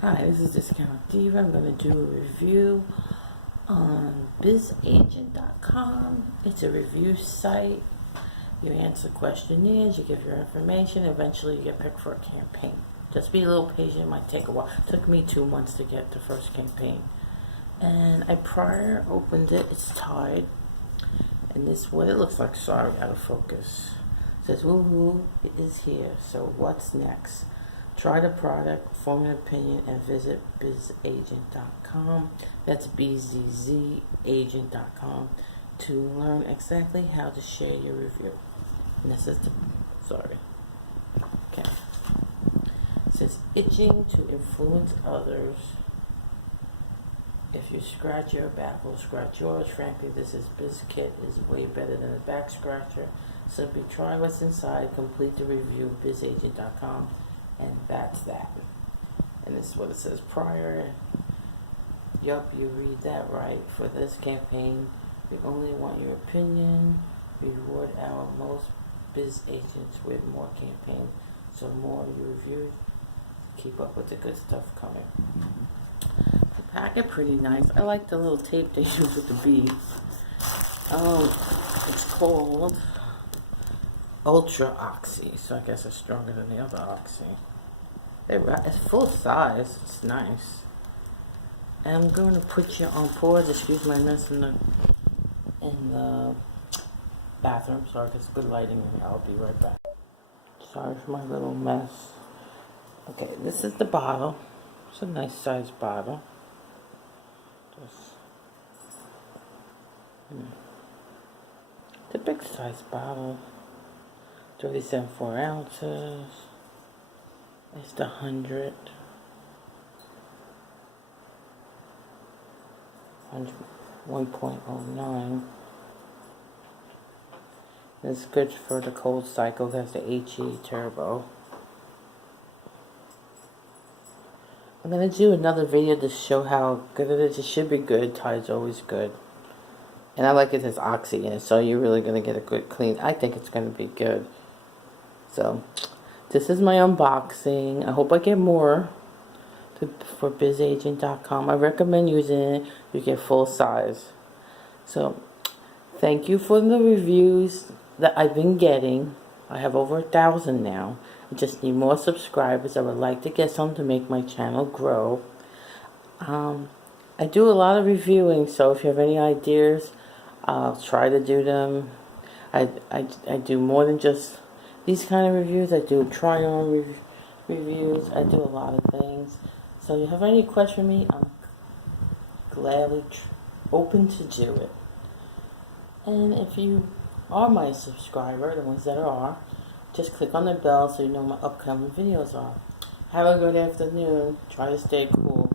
Hi, this is Discount Diva. I'm going to do a review on Bzzagent.com. It's a review site. You answer questionnaires, you give your information, eventually you get picked for a campaign. Just be a little patient, it might take a while. It took me 2 months to get the first campaign. And I prior opened it, it's tied. And this is what it looks like. Sorry, out of focus. It says, woohoo, it is here. So what's next? Try the product, form an opinion, and visit Bzzagent.com. That's Bzzagent.com to learn exactly how to share your review. And this is the, sorry. Okay. It says, itching to influence others. If you scratch your back, we'll scratch yours. Frankly, this Bzzagent is way better than a back scratcher. Simply try what's inside, complete the review, Bzzagent.com. And that's that. And this is what it says prior. Yup, you read that right. For this campaign, we only want your opinion. Reward our most biz agents with more campaigns. So more you review, keep up with the good stuff coming. The packet pretty nice. I like the little tape they use with the beads. It's called Ultra Oxy, so I guess it's stronger than the other Oxy. It's full size. It's nice. And I'm going to put you on pause. Excuse my mess in the bathroom. Sorry, there's good lighting. I'll be right back. Sorry for my little mess. Okay, this is the bottle. It's a nice size bottle. It's a big size bottle. 37.4 ounces. It's the 100. 1.09. It's good for the cold cycle. That's the HE Turbo. I'm going to do another video to show how good it is. It should be good. Tide's always good. And I like it as Oxy in it, so you're really going to get a good clean. I think it's going to be good. So, this is my unboxing. I hope I get more for Bzzagent.com. I recommend using it. You get full size. So, thank you for the reviews that I've been getting. I have over 1,000 now. I just need more subscribers. I would like to get some to make my channel grow. I do a lot of reviewing, so if you have any ideas, I'll try to do them. I do more than just these kind of reviews. I do try-on reviews. I do a lot of things. So if you have any question for me, I'm gladly open to do it. And if you are my subscriber, the ones that are, just click on the bell so you know my upcoming videos are. Have a good afternoon. Try to stay cool.